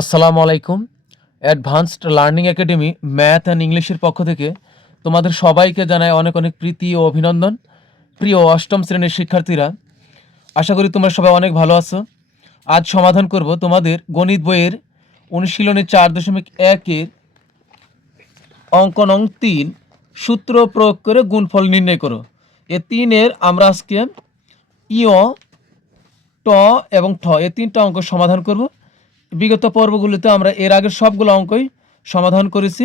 আসসালামু আলাইকুম। Advanced learning academy math and ইংলিশের পক্ষ থেকে তোমাদের সবাইকে জানায় অনেক অনেক প্রীতি ও অভিনন্দন। প্রিয় অষ্টম শ্রেণির শিক্ষার্থীরা, আশা করি তোমরা সবাই অনেক ভালো আছো। আজ সমাধান করব তোমাদের গণিত বইয়ের অনুশীলনী চার দশমিক একের অঙ্ক নং তিন, সূত্র প্রয়োগ করে গুণফল নির্ণয় করো। এ তিনের আমরা আজকে ইয় ট এবং ঠ, এ তিনটা অঙ্ক সমাধান করব। বিগত পর্বগুলিতে আমরা এর আগের সবগুলো অঙ্কই সমাধান করেছি।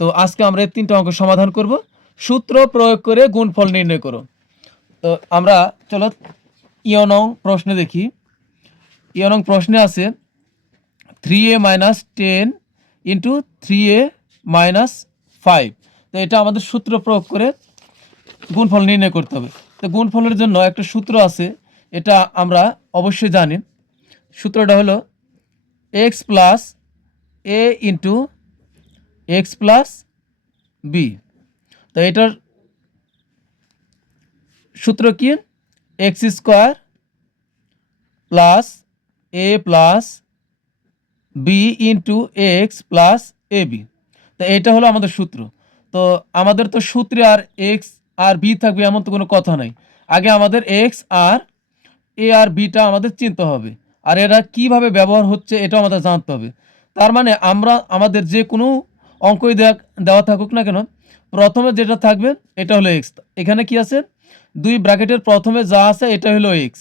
তো আজকে আমরা এই তিনটা অঙ্ক সমাধান করব। সূত্র প্রয়োগ করে গুণফল নির্ণয় করো। তো আমরা চলো ইয়নং প্রশ্নে দেখি। ইয়নং প্রশ্নে আছে three A minus ten into three A minus five তো এটা আমাদের সূত্র প্রয়োগ করে গুণফল নির্ণয় করতে হবে। তো গুণফলের জন্য একটা সূত্র আছে, এটা আমরা অবশ্যই জানি। সূত্রটা হলো X plus A into X plus B তো এটার সূত্র কি? X square plus A plus B into X plus A B তো এটা হলো আমাদের সূত্র। তো আমাদের তো সূত্রে আর এক্স আর বি থাকবে এমন তো কোনো কথা নাই। আগে আমাদের এক্স আর এ আর বিটা আমাদের চিনতে হবে। আর এরা কীভাবে ব্যবহার হচ্ছে এটাও আমাদের জানতে হবে। তার মানে আমরা আমাদের যে কোনো অঙ্কই দেওয়া দেওয়া থাকুক না কেন, প্রথমে যেটা থাকবে এটা হলো এক্স এখানে কি আছে? দুই ব্র্যাকেটের প্রথমে যা আছে এটা হলো এক্স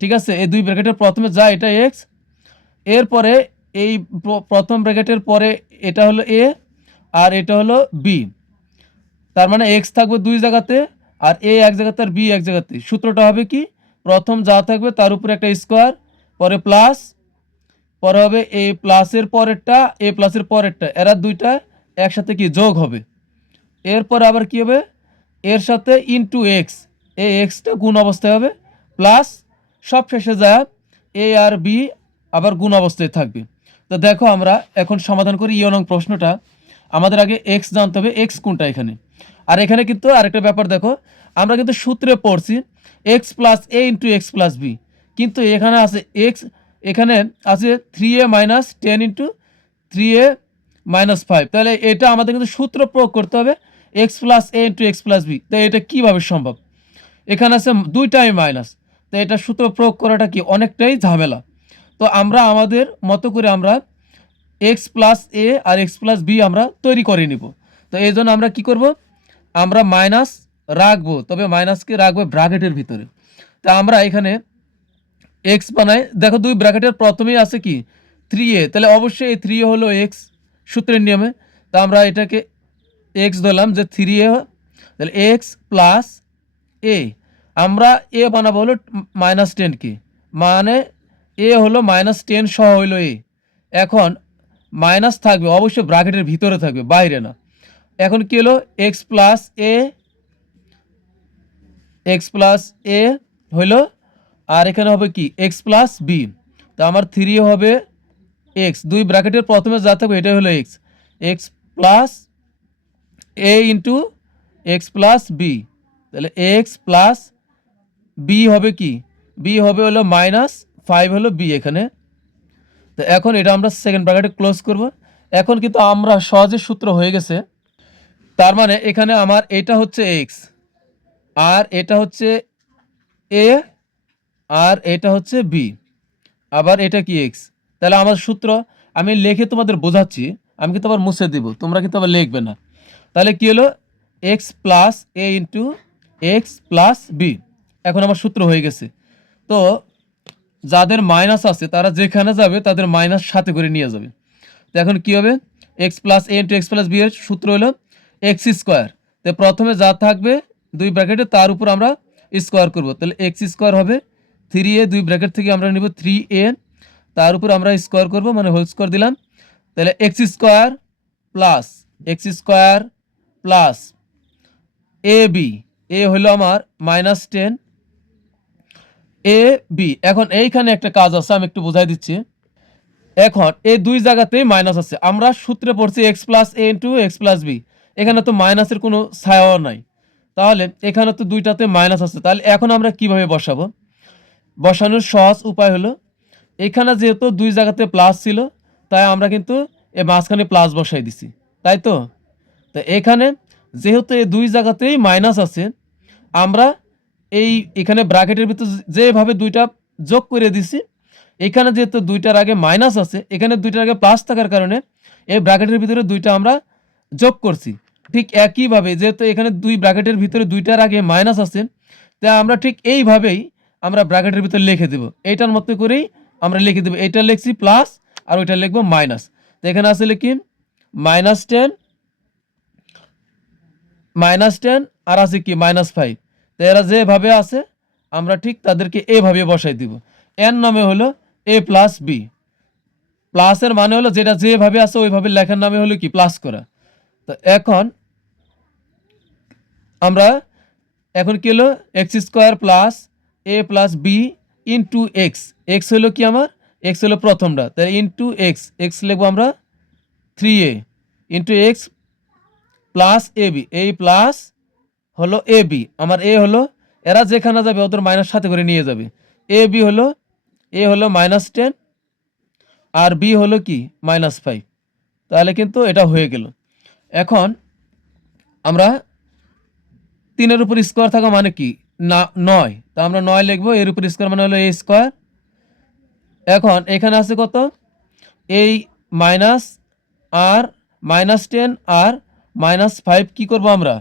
ঠিক আছে? এই দুই ব্র্যাকেটের প্রথমে যা এটা এক্স এরপরে এই প্রথম ব্র্যাকেটের পরে এটা হলো এ আর এটা হলো বি তার মানে এক্স থাকবে দুই জায়গাতে আর এ এক জায়গাতে আর বি এক জায়গাতে। সূত্রটা হবে কি? প্রথম যা থাকবে তার উপরে একটা স্কোয়ার পরে প্লাস পরে হবে এ প্লাসের পরেরটা এ প্লাসের পরেরটা। এরা দুইটা একসাথে কি যোগ হবে। এরপর আবার কি হবে? এর সাথে ইনটু এক্স এ এক্সটা গুণ অবস্থায় হবে। প্লাস সব শেষে যা এ আর বি আবার গুণ অবস্থায় থাকবে। তো দেখো আমরা এখন সমাধান করি ইয়নং প্রশ্নটা। আমাদের আগে এক্স জানতে হবে এক্স কোনটা এখানে? আর এখানে কিন্তু আরেকটা ব্যাপার দেখো, আমরা কিন্তু সূত্রে পড়ছি X plus A into X plus B কিন্তু এখানে আছে এক্স এখানে আছে three A minus ten into three A minus five তাহলে এটা আমাদের কিন্তু সূত্র প্রয়োগ করতে হবে X plus A into X plus B তো এটা কীভাবে সম্ভব? এখানে আছে দুইটাই মাইনাস তো এটা সূত্র প্রয়োগ করাটা কি? অনেকটাই ঝামেলা। তো আমরা আমাদের মতো করে আমরা এক্স প্লাস এ আর এক্স প্লাস বি আমরা তৈরি করে নিব। তো এই জন্য আমরা কি করব? আমরা মাইনাস রাখব। তবে মাইনাসকে রাখব ব্র্যাকেটের ভিতরে। তা আমরা এখানে এক্স বানাই, দেখো দুই ব্র্যাকেটের প্রথমেই আছে কি? থ্রি এ তাহলে অবশ্যই এই থ্রি এ হলো এক্স সূত্রের নিয়মে। তা আমরা এটাকে এক্স ধরলাম যে থ্রি এ তাহলে এক্স প্লাস এ আমরা এ বানাবো হলো মাইনাস টেন কি। মানে এ হলো মাইনাস টেন সহ হইল এ এখন মাইনাস থাকবে, অবশ্যই ব্র্যাকেটের ভিতরে থাকবে, বাইরে না। এখন কি হলো? X plus A X plus A হইল আর এখানে হবে কি? এক্স প্লাস বি তো আমার থ্রি হবে এক্স দুই ব্র্যাকেটের প্রথমে যা থাকবে এটাই হলো X X plus A into X plus B তাহলে এক্স প্লাস বি হবে কি? বি হবে হলো মাইনাস ফাইভ হলো বি এখানে। তো এখন এটা আমরা সেকেন্ড ব্র্যাকেটে ক্লোজ করব। এখন কিন্তু আমরা সহজে সূত্র হয়ে গেছে। তার মানে এখানে আমার এটা হচ্ছে এক্স আর এটা হচ্ছে এ আর এটা হচ্ছে বি আবার এটা কি এক্স তাহলে আমার সূত্র, আমি লিখে তোমাদের বোঝাচ্ছি, আমি কিন্তু আবার মুছে দিব, তোমরা কিন্তু আবার লিখবে না। তাহলে কি হলো? X plus A into X plus B এখন আমার সূত্র হয়ে গেছে। তো যাদের মাইনাস আছে, তারা যেখানে যাবে, তাদের মাইনাস সাথে করে নিয়ে যাবে। তো এখন কি হবে? X plus A into X plus B এর সূত্র হলো এক্স স্কোয়ার তো প্রথমে যা থাকবে, দুই ব্র্যাকেটে তার উপর আমরা স্কোয়ার করব। তাহলে এক্স স্কোয়ার হবে থ্রি এ দুই ব্র্যাকেট থেকে আমরা নেব থ্রি এ তার উপর আমরা স্কোয়ার করব মানে হোল স্কোয়ার দিলাম। তাহলে X square plus X square plus A B A হলো আমার মাইনাস টেন এ বি এখন এইখানে একটা কাজ আছে, আমি একটু বোঝাই দিচ্ছি। এখন এই দুই জায়গাতেই মাইনাস আছে। আমরা সূত্রে পড়ছি X plus A into X plus B এখানে তো মাইনাসের কোনো ছায়াও নাই। তাহলে এখানে তো দুইটাতে মাইনাস আছে। তাহলে এখন আমরা কীভাবে বসাবো? বসানোর সহজ উপায় হলো, এখানে যেহেতু দুই জায়গাতে প্লাস ছিল, তাই আমরা কিন্তু এ মাঝখানে প্লাস বসাই দিছি। তাই তো? তো এখানে যেহেতু এই দুই জায়গাতেই মাইনাস আছে, আমরা এই এখানে ব্র্যাকেটের ভিতর যেভাবে দুইটা যোগ করে দিছি, এখানে যেহেতু দুইটার আগে মাইনাস আছে, এখানে দুইটার আগে প্লাস থাকার কারণে এই ব্র্যাকেটের ভিতরে দুইটা আমরা যোগ করছি। ঠিক একইভাবে যেহেতু এখানে দুই ব্র্যাকেটের ভিতরে দুইটার আগে মাইনাস আছে তাই আমরা ঠিক এইভাবেই আমরা ব্র্যাকেটের ভিতরে লিখে দেব। এইটার মতো করেই আমরা লিখে দেবো। এটা লিখছি প্লাস আর ওইটা লিখব মাইনাস তো এখানে আসলে কি? মাইনাস টেন মাইনাস টেন আর আছে কি? মাইনাস ফাইভ তো এরা যেভাবে আছে, আমরা ঠিক তাদেরকে এভাবে বসাই দিব। এর নামে হলো এ প্লাস বি প্লাসের মানে হলো যেটা যেভাবে আছে, ওইভাবে লেখার নামে হলো কি? প্লাস করা। তো এখন আমরা, এখন কি হলো? X square plus A plus B into X X হলো কি আমার? এক্স হলো প্রথমটা। তাই ইন্টু এক্স এক্স লিখব আমরা three A into X plus A B এই প্লাস হলো এ বি আমার এ হলো, এরা যেখানে যাবে ওদের মাইনাস সাথে করে নিয়ে যাবে। এ বি হলো এ হলো মাইনাস টেন আর বি হলো কি? মাইনাস ফাইভ তাহলে কিন্তু এটা হয়ে গেল। এখন আমরা তিনের উপর স্কোয়ার থাকা মানে কি? না, নয়। তা আমরা নয় লিখব, এর উপর স্কোয়ার মানে হলো এ স্কোয়ার এখন এখানে আছে কত? এই মাইনাস আর মাইনাস টেন আর মাইনাস ফাইভ কী করব আমরা?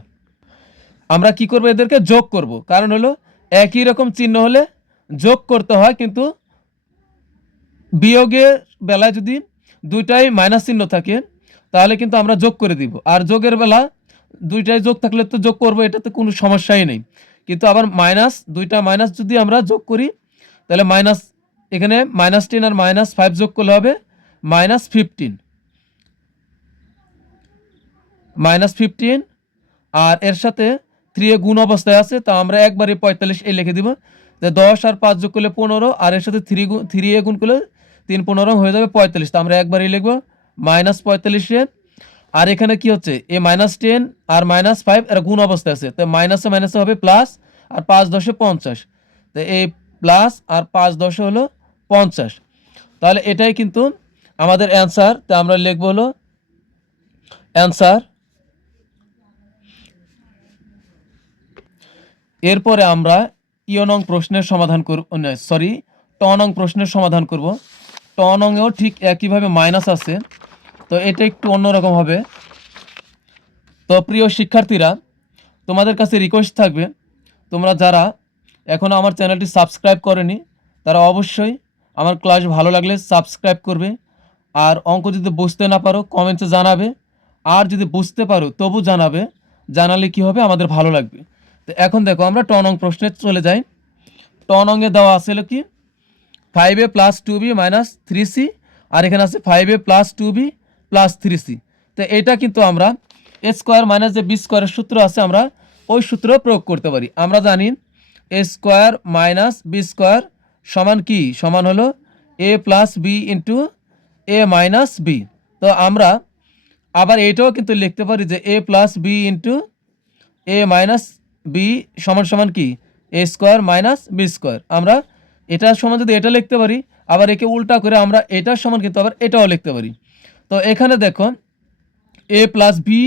আমরা কি করব এদেরকে? যোগ করব। কারণ হলো একই রকম চিহ্ন হলে যোগ করতে হয়, কিন্তু বিয়োগের বেলায় যদি দুইটাই মাইনাস চিহ্ন থাকে, তাহলে কিন্তু আমরা যোগ করে দিব। আর যোগের বেলা দুইটাই যোগ থাকলে তো যোগ করব, এটাতে কোনো সমস্যাই নেই। কিন্তু আবার মাইনাস, দুইটা মাইনাস যদি আমরা যোগ করি, তাহলে মাইনাস, এখানে মাইনাস টেন আর মাইনাস ফাইভ যোগ করলে হবে মাইনাস ফিফটিন। মাইনাস ফিফটিন, আর এর সাথে থ্রি এ গুণ অবস্থায় আছে, তা আমরা একবারে পঁয়তাল্লিশ এ লিখে দিব। যে দশ আর পাঁচ যোগ করলে পনেরো, আর এর সাথে থ্রি গুণ থ্রি এ গুণ করলে তিন পনেরো হয়ে যাবে পঁয়তাল্লিশ। তা আমরা একবারই লিখব মাইনাস পঁয়তাল্লিশে আর এখানে কি হচ্ছে? এ মাইনাস টেন আর মাইনাস ফাইভ এরা গুণ অবস্থায় আছে। তো মাইনাসে মাইনাসে হবে প্লাস আর পাঁচ দশে পঞ্চাশ। তো এই প্লাস আর পাঁচ দশে হলো পঞ্চাশ। তাহলে এটাই কিন্তু আমাদের অ্যান্সার তো আমরা লিখব হলো অ্যান্সার এরপরে আমরা ইয়নং প্রশ্নের সমাধান করব সরি টনং প্রশ্নের সমাধান করব। টনংয়েও ঠিক একইভাবে মাইনাস আছে। তো এটা একটু অন্যরকম হবে। তো প্রিয় শিক্ষার্থীরা, তোমাদের কাছে রিকোয়েস্ট থাকবে, তোমরা যারা এখনও আমার চ্যানেলটি সাবস্ক্রাইব করেনি, তারা অবশ্যই আমার ক্লাস ভালো লাগলে সাবস্ক্রাইব করবে, আর অঙ্ক যদি বুঝতে না পারো কমেন্টসে জানাবে, আর যদি বুঝতে পারো, তবু জানাবে, জানালে কি হবে, আমাদের ভালো লাগবে। তো এখন দেখো, আমরা টন নং প্রশ্নে চলে যাই। টন নংয়ে দেওয়া আছে কি five A plus two B minus three C আর এখানে আছে five A plus two B plus three C তো এটা কিন্তু আমরা এ স্কোয়ার মাইনাস যে বি স্কোয়ারের সূত্র আছে, আমরা ওই সূত্র প্রয়োগ করতে পারি। আমরা জানি A square minus B square সমান কি? সমান হলো A plus B into A minus B তো আমরা আবার এটাও কিন্তু লিখতে পারি যে A plus B into A minus B সমান সমান কি? A square minus B square আমরা এটার সমান যদি এটা লিখতে পারি, আবার একে উল্টা করে আমরা এটার সমান কিন্তু আবার এটাও লিখতে পারি। তো এখানে দেখো এ প্লাস বি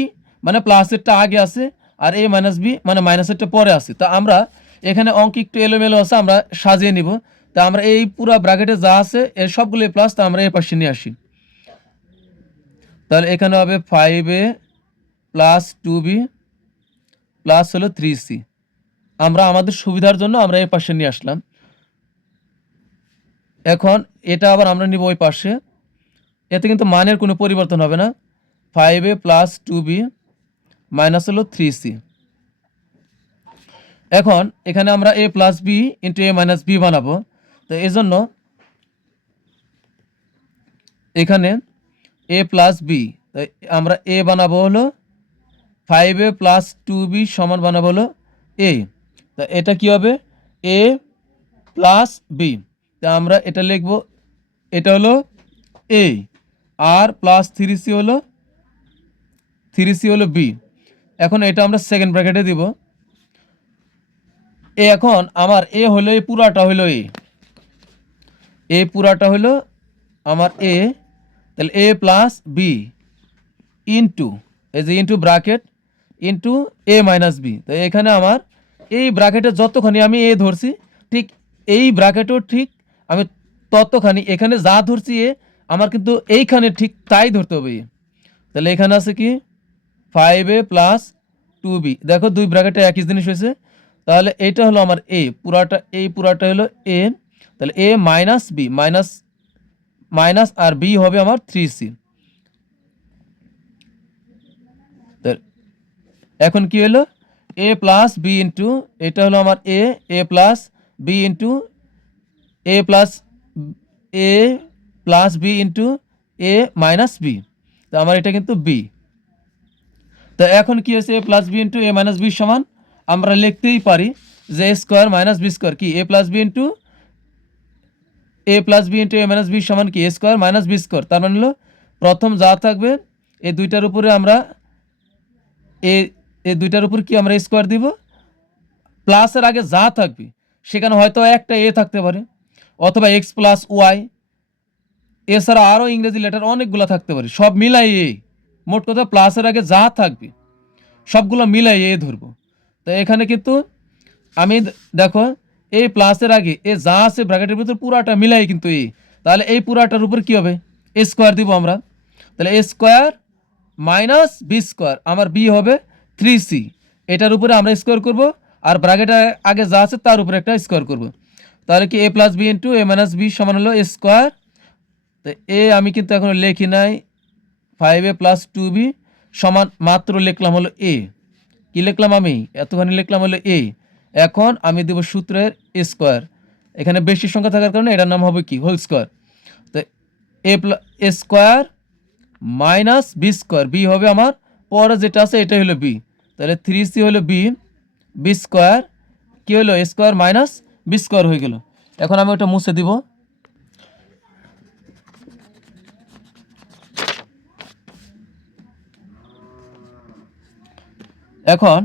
মানে প্লাসেরটা আগে আছে আর এ মাইনাস বি মানে মাইনাসেরটা পরে আছে। তা আমরা এখানে অঙ্ক একটু এলোমেলো আছে, আমরা সাজিয়ে নিব। তা আমরা এই পুরো ব্র্যাকেটে যা আছে, এর সবগুলো প্লাস তা আমরা এর পাশে নিয়ে আসি। তাহলে এখানে হবে five A plus two B plus হলো থ্রি সি আমরা আমাদের সুবিধার জন্য আমরা এই পাশে নিয়ে আসলাম। এখন এটা আবার আমরা নিব ওই পাশে। এতে কিন্তু মানের কোনো পরিবর্তন হবে না। Five A plus two B minus হলো থ্রি সি এখন এখানে আমরা A plus B into A minus B বানাবো। তো এই জন্য এখানে এ প্লাস বি আমরা এ বানাবো হলো five A plus two B সমান বানাবো হলো এ তা এটা কি হবে? এ প্লাস বি তা আমরা এটা লিখব, এটা হলো এ আর প্লাস থ্রি সি হলো থ্রি সি হলো বি এখন এটা আমরা সেকেন্ড ব্র্যাকেটে দিব। এ এখন আমার এ হলো এই পুরাটা হলো এ এ পুরাটা হলো আমার এ তাহলে এ প্লাস বি ইন্টু এই যে into bracket into A minus B তো এখানে আমার এই ব্রাকেটে যতখানি আমি এ ধরছি, ঠিক এই ব্রাকেটও ঠিক আমি ততখানি এখানে যা ধরছি এ আমার কিন্তু এইখানে ঠিক তাই ধরতে হবে। তাহলে এখানে আছে কি? Five A plus two B দেখো দুই ব্র্যাকেটে একই জিনিস হয়েছে। তাহলে এইটা হলো আমার এ পুরাটা, এই পুরাটা হলো এ তাহলে A minus B minus minus R B হবে আমার থ্রি সি এখন কি হলো? এ প্লাস বি ইন্টু এটা হলো আমার A A plus B into A plus A plus B into A minus B তো আমার এটা কিন্তু বি তো এখন কি হয়েছে? A plus B into A minus B সমান আমরা লিখতেই পারি যে A square minus B square কি? A plus B into A plus B into A minus B সমান কি? A square minus B square তার মানে হলো প্রথম যা থাকবে এই দুইটার উপরে আমরা এ এই দুইটার উপর কি আমরা স্কোয়ার দিব? প্লাসের আগে যা থাকবে, সেখানে হয়তো একটা এ থাকতে পারে, অথবা এক্স প্লাস ওয়াই এছাড়া আরও ইংরেজি লেটার অনেকগুলো থাকতে পারে, সব মিলাই এ মোট কথা প্লাসের আগে যা থাকবে, সবগুলো মিলাই এ ধরবো। তো এখানে কিন্তু আমি দেখো, এই প্লাসের আগে এ যা আছে ব্র্যাকেটের ভিতর পুরাটা মিলাই কিন্তু এ তাহলে এই পুরাটার উপর কী হবে? এ স্কোয়ার দিব আমরা। তাহলে A square minus B square, আমার বি হবে থ্রি সি। এটার উপরে আমরা স্কোয়ার করব আর ব্র্যাকেটের আগে যা আছে তার উপরে একটা স্কোয়ার করব। তাহলে কি A plus B into A minus B সমান হলো এ স্কোয়ার তো এ আমি কিন্তু এখনও লেখি নাই। Five A plus two B সমান মাত্র লিখলাম হলো এ কি লিখলাম আমি? এতখানি লিখলাম হলো এ এখন আমি দেব সূত্রের স্কোয়ার এখানে বেশি সংখ্যা থাকার কারণে এটার নাম হবে কি? হোল স্কোয়ার তো A plus A square minus B square B হবে আমার পরে যেটা আছে এটা হলো বি তাহলে থ্রি সি হলো বি বি স্কোয়ার কী হলো? স্কোয়ার মাইনাস বি স্কোয়ার হয়ে গেল। এখন আমি ওটা মুছে দিব। এখন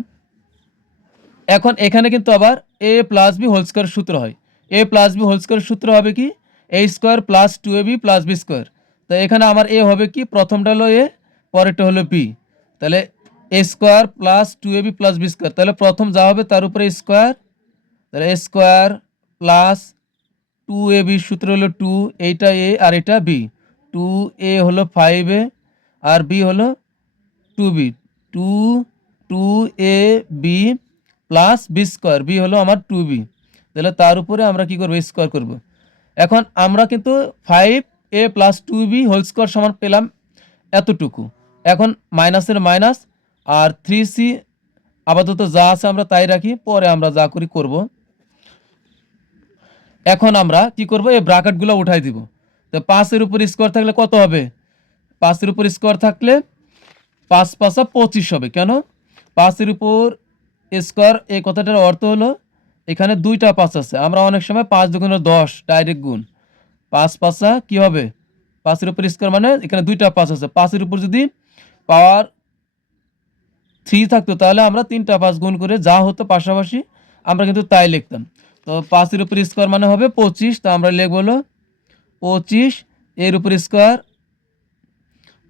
এখন এখানে কিন্তু আবার A plus B whole square সূত্র হয়। A plus B whole square সূত্র হবে কি? A square plus two A B plus B square তো এখানে আমার এ হবে কি? প্রথমটা হলো এ পরেরটা হলো বি তাহলে A square plus two A B plus B square তাহলে প্রথম যা হবে তার উপরে স্কোয়ার তাহলে A square plus two A B সূত্র হলো টু এইটা এ আর এটা বি টু এ হলো ফাইভ এ আর বি হলো two B two two A B plus B square B হলো আমার টু বি তাহলে তার উপরে আমরা কি করব? স্কোয়ার করব। এখন আমরা কিন্তু five A plus two B whole square সমান পেলাম এতটুকু। এখন মাইনাসের মাইনাস আর থ্রি সি আপাতত যা আছে আমরা তাই রাখি, পরে আমরা যা করি করব। এখন আমরা কি করব? এই ব্রাকেটগুলো উঠাই দিব। তো পাঁচের উপর স্কোয়ার থাকলে কত হবে? পাঁচের উপর স্কোয়ার থাকলে পাঁচ পাঁচা পঁচিশ হবে। কেন? পাঁচের উপর স্কোয়ার, এই কথাটার অর্থ হলো এখানে দুইটা পাঁচ আছে। আমরা অনেক সময় পাঁচ দুগুণে দশ ডাইরেক্ট গুণ। পাঁচ পাঁচা কি হবে? পাঁচের উপর স্কোয়ার মানে এখানে দুইটা পাঁচ আছে। পাঁচের উপর যদি পাওয়ার থ্রি থাকতো, তাহলে আমরা তিনটা পাঁচ গুণ করে যা হতো পাশাপাশি আমরা কিন্তু তাই লিখতাম। তো পাঁচের উপর স্কোয়ার মানে হবে পঁচিশ, তো আমরা লিখব হলো পঁচিশ, এর উপর স্কোয়ার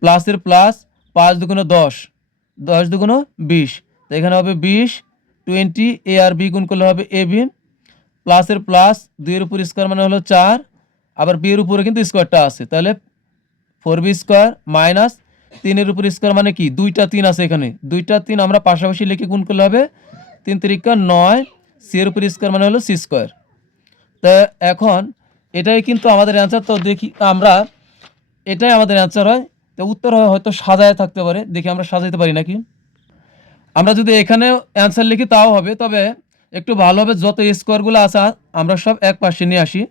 প্লাসের প্লাস পাঁচ দুগুণো দশ। দশ দুগুণো বিশ। তো এখানে হবে বিশ টোয়েন্টি এ আর বি গুণ করলে হবে এ বি প্লাসের প্লাস দুইয়ের উপর স্কোয়ার মানে হলো চার, আবার বি এর উপরে কিন্তু স্কোয়ারটা আছে। তাহলে ফোর বি স্কোয়ার মাইনাস তিনের উপর স্কোয়ার মানে কি? দুইটা তিন আছে এখানে। দুইটা তিন আমরা পাশাপাশি লিখে গুণ করলে হবে তিন তিরিকা নয় সি উপর স্কোয়ার মানে হলো সি স্কোয়ার তা এখন এটাই কিন্তু আমাদের অ্যান্সার তো দেখি আমরা, এটাই আমাদের অ্যান্সার হয়। তো উত্তর হয় হয়তো সাজায় থাকতে পারে। দেখি আমরা সাজাইতে পারি নাকি? আমরা যদি এখানে অ্যান্সার লিখি তাও হবে, তবে একটু ভালোভাবে যত স্কোয়ারগুলো আছে, আমরা সব এক পাশে নিয়ে আসি।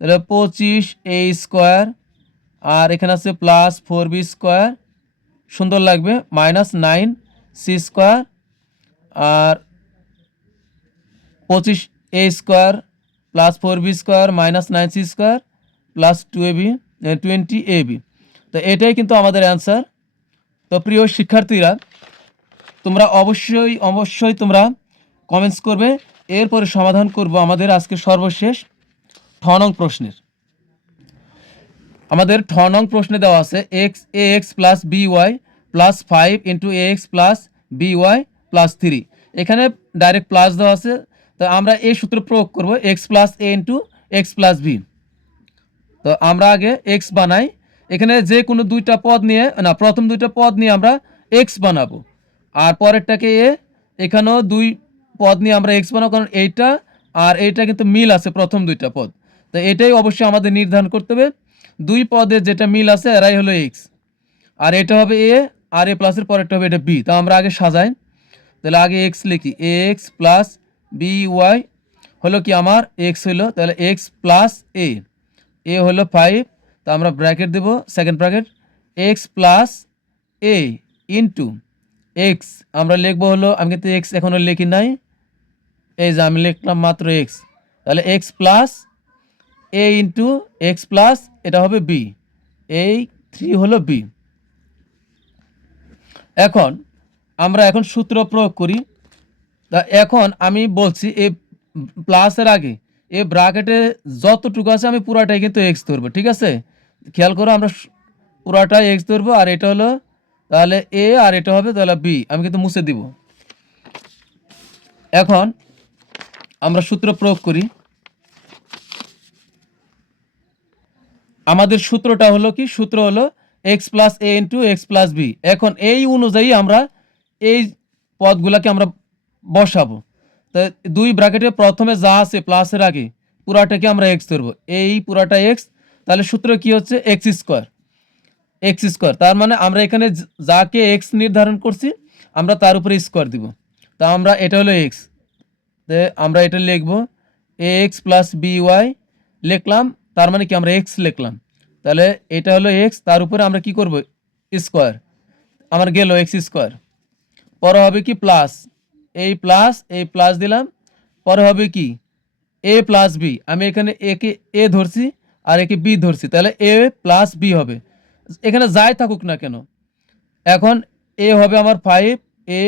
তাহলে পঁচিশ এ স্কোয়ার আর এখানে আছে প্লাস ফোর বি স্কোয়ার সুন্দর লাগবে মাইনাস নাইন সি স্কোয়ার আর পঁচিশ A square plus four B square minus nine C square plus two A B twenty A B তো এটাই কিন্তু আমাদের অ্যান্সার তো প্রিয় শিক্ষার্থীরা, তোমরা অবশ্যই অবশ্যই তোমরা কমেন্টস করবে। এরপরে সমাধান করব আমাদের আজকে সর্বশেষ ঠ নং প্রশ্নের। আমাদের ঠ নং প্রশ্নে দেওয়া আছে X A X plus B Y plus five into A X plus B Y plus three এখানে ডাইরেক্ট প্লাস দেওয়া আছে, তো আমরা এই সূত্র প্রয়োগ করব X plus A into X plus B তো আমরা আগে এক্স বানাই এখানে যে কোনো দুইটা পদ নিয়ে, না, প্রথম দুইটা পদ নিয়ে আমরা এক্স বানাবো। আর পরেরটাকে এ, এখানেও দুই পদ নিয়ে আমরা এক্স বানাবো, কারণ এইটা আর এইটা কিন্তু মিল আছে প্রথম দুইটা পদ। তো এটাই অবশ্যই আমাদের নির্ধারণ করতে হবে। দুই পদের যেটা মিল আছে, এরাই হলো এক্স আর এটা হবে এ আর এ প্লাসের পরেরটা হবে এটা বি তা আমরা আগে সাজাই। তাহলে আগে এক্স লিখি। এক্স প্লাস বি ওয়াই হলো কি আমার? এক্স হলো, তাহলে এক্স প্লাস এ এ হলো ফাইভ আমরা bracket Dev second bracket X plus A into X আমরা লিখব হলো, আমি কিন্তু এক্স এখনও লিখি নাই, এই যে আমি লিখলাম মাত্র এক্স তাহলে X plus A into X plus এটা হবে বি এই থ্রি হলো বি এখন আমরা এখন সূত্র প্রয়োগ করি। তা এখন আমি বলছি, এ প্লাসের আগে, এ ব্রাকেটে যতটুকু আছে আমি পুরাটাই কিন্তু এক্স ধরবো, ঠিক আছে? খেয়াল করো, আমরা পুরাটাই এক্স ধরবো, আর এটা হলো তাহলে এ আর এটা হবে তাহলে বি আমি কিন্তু মুছে দিব। এখন আমরা সূত্র প্রয়োগ করি। আমাদের সূত্রটা হলো কি? সূত্র হলো X plus A into X plus B এখন এই অনুযায়ী আমরা এই পদগুলাকে আমরা বসাবো। তা দুই ব্র্যাকেটে প্রথমে যা আছে প্লাসের আগে, পুরাটাকে আমরা এক্স ধরবো। এই পুরাটা এক্স তাহলে সূত্র কি হচ্ছে? এক্স স্কোয়ার এক্স স্কোয়ার তার মানে আমরা এখানে যাকে এক্স নির্ধারণ করছি, আমরা তার উপরে স্কোয়ার দিব। তা আমরা, এটা হলো এক্স আমরা এটা লিখব A X plus B Y লিখলাম, তার মানে কি আমরা এক্স লিখলাম। তাহলে এটা হলো এক্স তার উপরে আমরা কি করব? স্কোয়ার আমার গেল এক্স স্কোয়ার পরে হবে কি প্লাস এই প্লাস এই প্লাস দিলাম। পরে হবে কি? এ প্লাস বি আমি এখানে একে এ ধরছি আর একে বি ধরছি, তাহলে এ প্লাস বি হবে। এখানে যাই থাকুক না কেন, এখন এ হবে আমার five A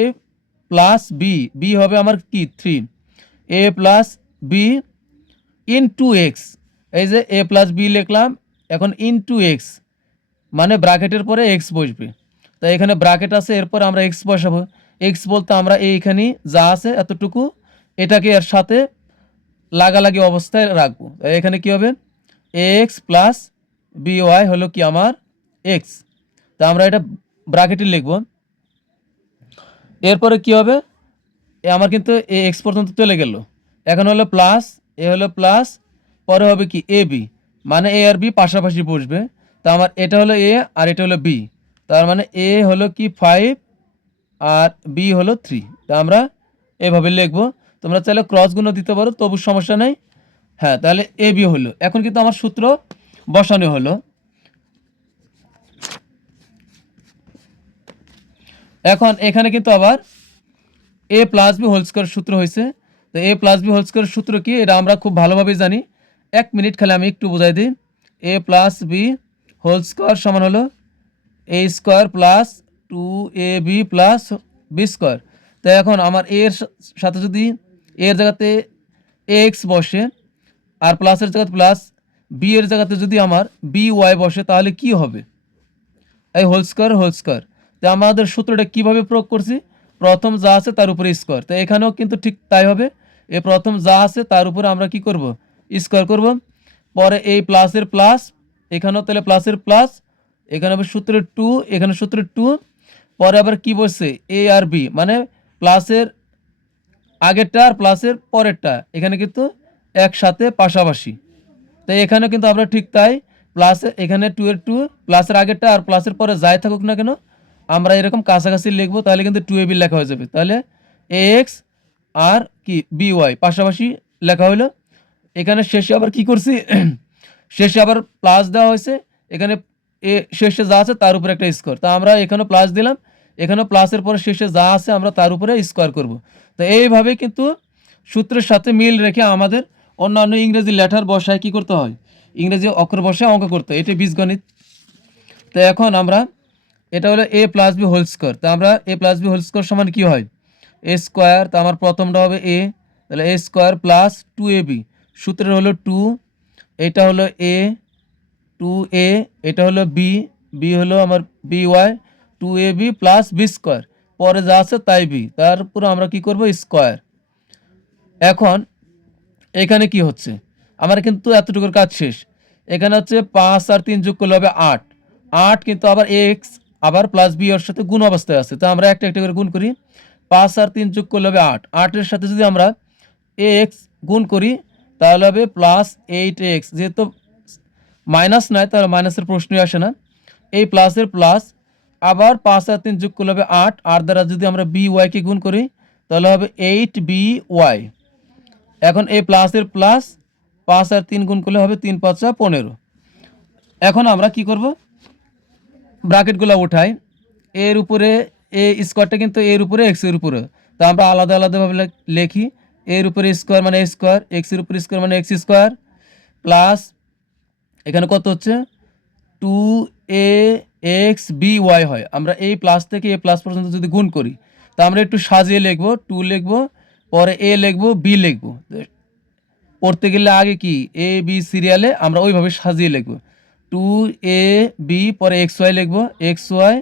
plus B B হবে আমার কি? Three A plus B into X এই যে এ প্লাস বি লিখলাম, এখন ইন টু এক্স মানে ব্র্যাকেটের পরে এক্স বসবে। তো এখানে ব্র্যাকেট আছে, এরপর আমরা এক্স বসাবো। এক্স বলতে আমরা এইখানে যা আছে এতটুকু, এটাকে এর সাথে লাগালাগি অবস্থায় রাখব। এখানে কি হবে? এক্স প্লাস বি ওয়াই হলো কি আমার এক্স তা আমরা এটা ব্র্যাকেটে লিখব। এরপরে কি হবে? এ আমার কিন্তু এ এক্স পর্যন্ত চলে গেল। এখন হলো প্লাস এ হলো প্লাস পরে হবে কি এ বি মানে এ আর বি পাশাপাশি বসবে। তা আমার এটা হলো এ আর এটা হলো বি তার মানে এ হলো কি ফাইভ আর বি হলো থ্রি তা আমরা এভাবে লিখব। তোমরা চাইলে ক্রসগুলো দিতে পারো, তবু সমস্যা নেই। হ্যাঁ তাহলে এ বি হলো এখন কিন্তু আমার সূত্র বসানো হলো। এখন এখানে কিন্তু আবার A plus B whole square সূত্র হয়েছে তো A plus B whole square সূত্র কি? এটা আমরা খুব ভালোভাবে জানি। এক মিনিট খালি আমি একটু বোঝাই দিই। A plus B whole square সমান হলো A square plus two A B plus B square তো এখন আমার এর সাথে যদি এর জায়গাতে এক্স বসে আর প্লাসের জায়গাতে প্লাস বি এর জায়গাতে যদি আমার বি ওয়াই বসে, তাহলে কি হবে? এই হোল স্কোয়ার হোল স্কোয়ার তো আমাদের সূত্রটা কীভাবে প্রয়োগ করছি? প্রথম যা আছে তার উপরে স্কোয়ার তো এখানেও কিন্তু ঠিক তাই হবে। এ প্রথম যা আছে তার উপরে আমরা কি করব? স্কোয়ার করব। পরে এই প্লাসের প্লাস এখানেও তাহলে প্লাসের প্লাস এখানে হবে সূত্রের টু এখানে সূত্রের টু পরে আবার কি বসছে? এ আর বি মানে প্লাসের আগেরটা আর প্লাসের পরেরটা। এখানে কিন্তু একসাথে পাশাপাশি। তাই এখানে কিন্তু আমরা ঠিক তাই প্লাসে এখানে টু এর টু প্লাসের আগেরটা আর প্লাসের পরে যাই থাকুক না কেন, আমরা এরকম কাছাকাছি লিখব, তাহলে কিন্তু টু এ বি লেখা হয়ে যাবে। তাহলে এ এক্স আর কি বি ওয়াই পাশাপাশি লেখা হলো এখানে শেষে আবার কি করছি? শেষে আবার প্লাস দেওয়া হয়েছে। এখানে এ, শেষে যা আছে তার উপরে একটা স্কোয়ার তা আমরা এখানে প্লাস দিলাম। এখানে প্লাসের পরে শেষে যা আছে আমরা তার উপরে স্কোয়ার করব। তো এইভাবে কিন্তু সূত্রের সাথে মিল রেখে আমাদের অন্যান্য ইংরেজি লেটার বসায় কি করতে হয়? ইংরেজি অক্ষর বসায় অঙ্ক করতে হয়। এটা বীজগণিত। তো এখন আমরা, এটা হলো A plus B whole square. তা আমরা A plus B whole square সমান কি হয়? এ স্কোয়ার, তা আমার প্রথমটা হবে এ। তাহলে A square plus two A B. সূত্রের হলো টু। এটা হলো এ, টু এ। এটা হলো বি। বি হলো আমার B Y. Two A B plus B square. পরে যা আছে তাই বি। তারপর আমরা কি করব? স্কোয়ার। এখন এখানে কি হচ্ছে? আমার কিন্তু এতটুকুর কাজ শেষ। এখানে হচ্ছে পাঁচ আর তিন যোগ করলে হবে আট। আট কিন্তু আবার এক্স আবার প্লাস বি এর সাথে গুণ অবস্থায় আছে। তো আমরা একটা একটা করে গুণ করি। পাঁচ আর তিন যোগ করলে হবে আট। আটের সাথে যদি আমরা এক্স গুণ করি, তাহলে হবে প্লাস এইট এক্স যেহেতু মাইনাস নয় তাহলে মাইনাসের প্রশ্নই আসে না। এই প্লাসের প্লাস আবার পাঁচ আর তিন যোগ করলে হবে আট। আট দ্বারা যদি আমরা বি ওয়াইকে গুণ করি, তাহলে হবে এইট বি ওয়াই এখন এই প্লাসের প্লাস পাঁচ আর তিন গুণ করলে হবে তিন পাঁচ পাঁচা পনেরো। এখন আমরা কি করব? ব্র্যাকেটগুলো উঠাই। এর উপরে এ স্কোয়ারটা কিন্তু এর উপরে এক্সের উপরে। তা আমরা আলাদা আলাদাভাবে লিখি। এর উপরে স্কোয়ার মানে স্কোয়ার এক্সের উপরে স্কোয়ার মানে এক্স স্কোয়ার প্লাস এখানে কত হচ্ছে? Two A X B Y হয়। আমরা এই প্লাস থেকে এ প্লাস পর্যন্ত যদি গুণ করি, তা আমরা একটু সাজিয়ে লিখব। টু লিখব পরে এ লিখব, বি লিখব। পড়তে গেলে আগে কি? এ, বি সিরিয়ালে আমরা ওইভাবে সাজিয়ে লিখব। টু এ বি পরে এক্স ওয়াই লিখব। এক্স ওয়াই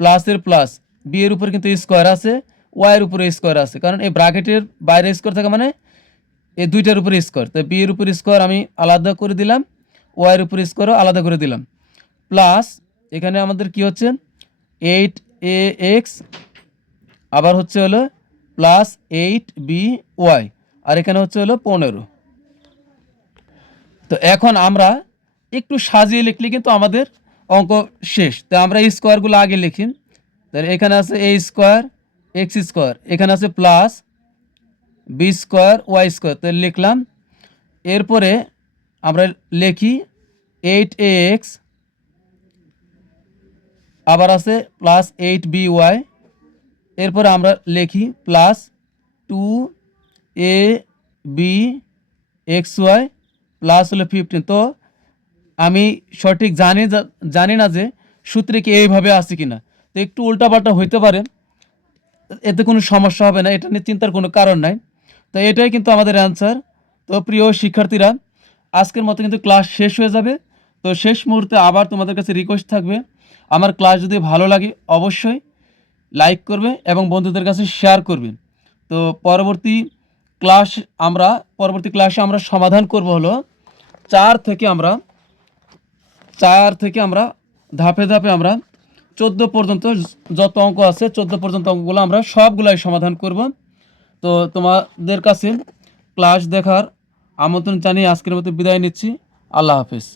প্লাসের প্লাস বি এর উপরে কিন্তু স্কোয়ার আছে ওয়াই এর উপরে স্কোয়ার আছে। কারণ এই ব্র্যাকেটের বাইরে স্কোয়ার থাকে মানে এই দুইটার উপরে স্কোয়ার তো বি এর উপরে স্কোয়ার আমি আলাদা করে দিলাম ওয়াই এর উপরে স্কোয়ারও আলাদা করে দিলাম। প্লাস এখানে আমাদের কি হচ্ছে? এইট এ এক্স আবার হচ্ছে হলো প্লাস এইট বি ওয়াই। আর এখানে হচ্ছে হলো পনেরো। তো এখন আমরা একটু সাজিয়ে লিখলে কিন্তু আমাদের অঙ্ক শেষ। তো আমরা এই স্কোয়ারগুলো আগে লিখি। তাহলে এখানে আছে এ স্কোয়ার, এক্স স্কোয়ার। এখানে আছে plus B square, Y square. তো লিখলাম। এরপরে আমরা লিখি এইট এক্স, আবার আছে প্লাস এইট বি ওয়াই। এরপরে আমরা লিখি plus two A B X Y plus হলো ফিফটিন তো আমি সঠিক জানি জানি না যে সূত্রে কি এইভাবে আছে কিনা। তো একটু উল্টাপাল্টা হইতে পারে। এতে কোনো সমস্যা হবে না, এটা নিয়ে চিন্তার কোনো কারণ নাই। তো এটাই কিন্তু আমাদের অ্যান্সার তো প্রিয় শিক্ষার্থীরা, আজকের মতো কিন্তু ক্লাস শেষ হয়ে যাবে। তো শেষ মুহূর্তে আবার তোমাদের কাছে রিকোয়েস্ট থাকবে। আমার ক্লাস যদি ভালো লাগে, অবশ্যই লাইক করবে এবং বন্ধুদের কাছে শেয়ার করবে। তো পরবর্তী ক্লাস আমরা, পরবর্তী ক্লাসে আমরা সমাধান করব হলো, চার থেকে আমরা, চার থেকে আমরা, ধাপে ধাপে আমরা চোদ্দ পর্যন্ত যত অঙ্ক আছে, চোদ্দ পর্যন্ত অঙ্কগুলো আমরা সবগুলাই সমাধান করব। তো তোমাদের কাছে ক্লাস দেখার আমন্ত্রণ জানিয়ে আজকের মতো বিদায় নিচ্ছি। আল্লাহ হাফেজ।